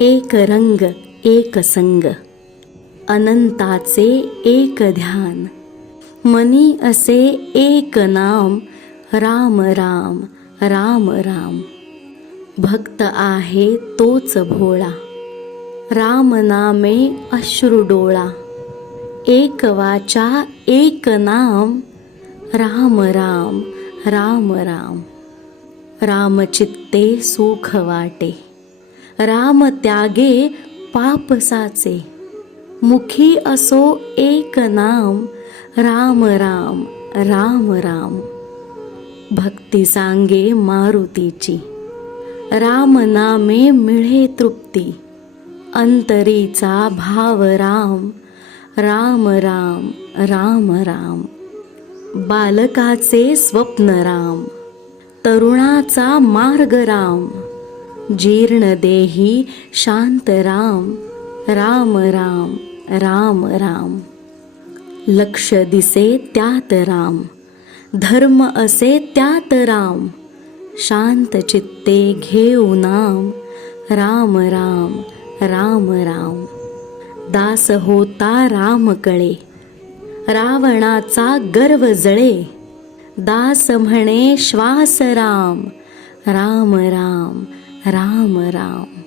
एक रंग एक संग. अनंताचे एक ध्यान. मनी असे एक नाम. राम राम राम राम. भक्त आहे तोच भोळा. राम नामे अश्रू डोळा एक वाचा एक नाम. राम राम राम राम. रामचित्ते सुख वाटे. राम त्यागे पापसाचे. मुखी असो एक नाम राम राम राम राम. भक्ती सांगे मारुतीची. राम नामे मिळे तृप्ती. अंतरीचा भाव राम राम राम राम राम. बालकाचे स्वप्न राम तरुणाचा मार्ग राम. जीर्ण देही शांत राम राम राम राम राम. लक्ष दिसे त्यात राम धर्म असे त्यात राम. शांत चित्ते घेऊ नाम राम राम राम राम. दास होता राम कळे रावणाचा गर्व जळे. दास म्हणे श्वास राम राम राम. राम राम.